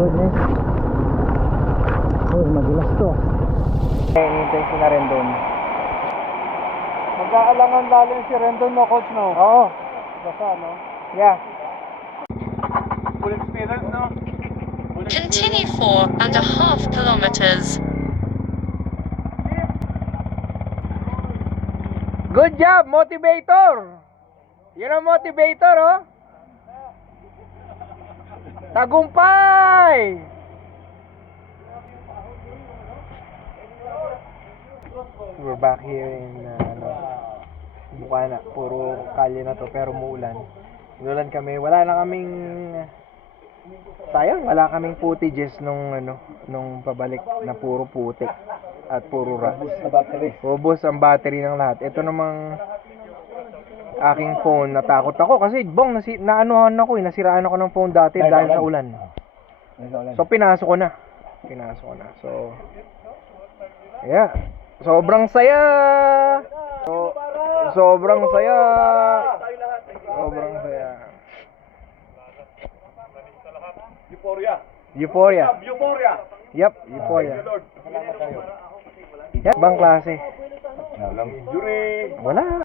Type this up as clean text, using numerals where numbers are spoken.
goodness. Oh, madulas to. Hinihintay si na Rendon. Mag-aalangan lalo si Rendon, no, coach, no? Oo. Basta, no? Yeah. Full experience, no? Continue 4.5 kilometers. Good job, motivator. Yan ang motivator, oh. Tagumpay! We're back here in Bukana. Puro kalye na to pero muulan. Inulan kami. Wala na kaming sayang, wala kaming footages nung pabalik na puro putik at puro rats. Ubos ang battery ng lahat. Ito namang aking phone, natakot ako kasi nasiraan ako ng phone dati dahil sa ulan. So pinasok ko na. So yeah. Sobrang saya. Sobrang saya. Euphoria. Yep, Euphoria. Yep, bang klase. Walang injury. Wala.